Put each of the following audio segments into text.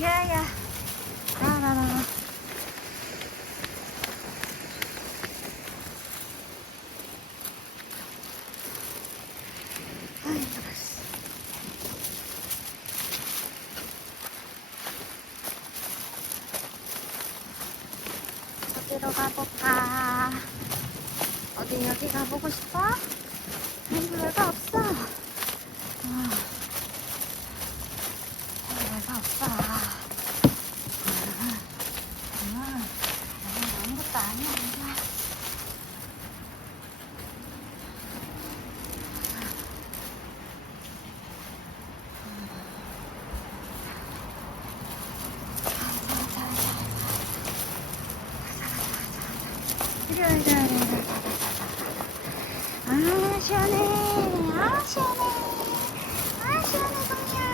야야. 나나나. 어디로 가볼까? 어디 가보고 싶어? 별거 없어. 별거 없어. 아무것도 아니야. 이리 와. 아, 시원해. 아, 시원해. 아, 시원해, 동이야.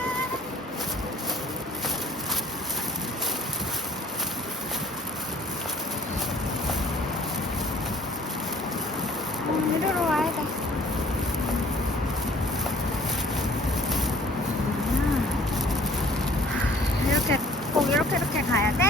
이리로 와야 돼. 이렇게, 꼭 이렇게 가야 돼?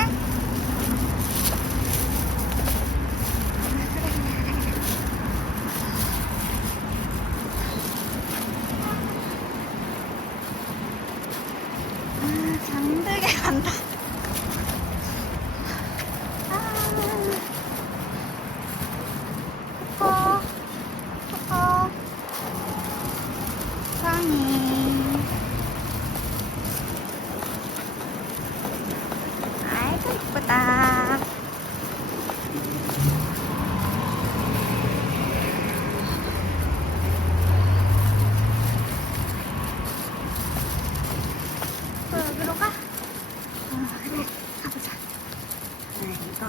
힘들게 간다. 코코, 성이. 아이고, 이쁘다. 또 여기로 가? 그래, 가보자. 이거.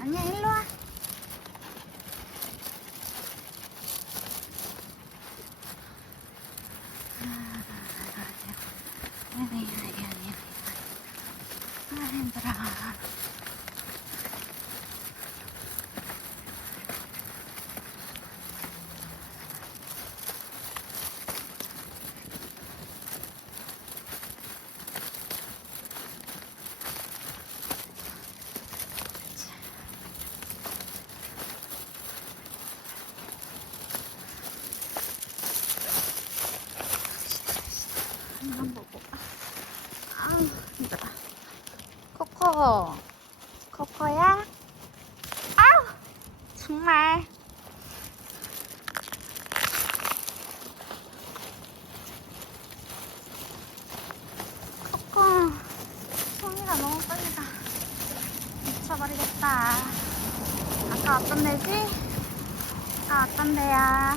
아니야, 일로 와. 힘들어. 한번 보고. 아우, 힘들어. 코코야? 아우, 정말. 코코, 송이가 너무 빨리 가. 미쳐버리겠다. 아까 왔던 데지? 아까 왔던 데야.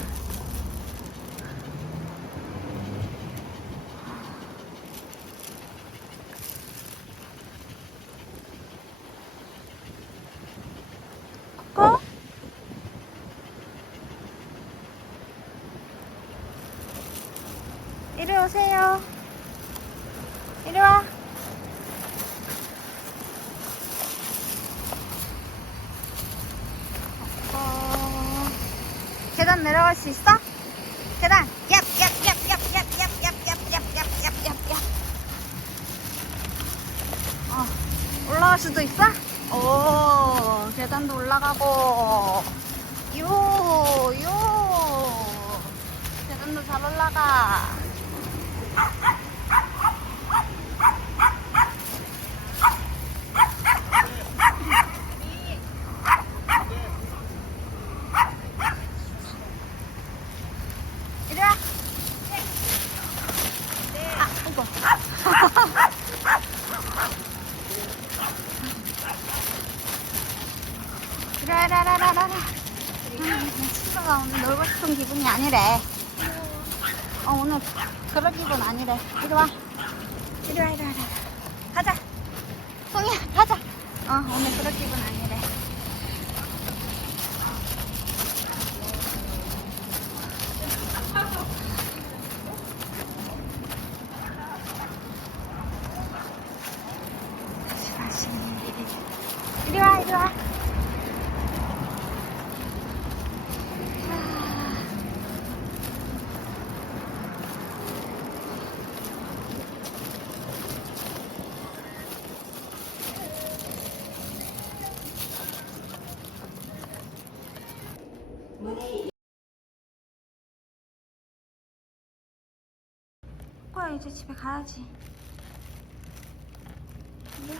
코코? 이리 오세요. 이리 와. 계단 내려갈 수 있어? 계단. 올라갈 수도 있어? 오, 계단도 올라가고. 요. 계단도 잘 올라가. 이리 와. 이거. 라라라라라. 친구가 오늘 놀고 싶은 기분이 아니래. 오늘 그럴 기분 아니래. 이리 와. 가자. 송이야, 가자. 오늘 그럴 기분 아니래. 힘들어. 이제 집에 가야지. 그래?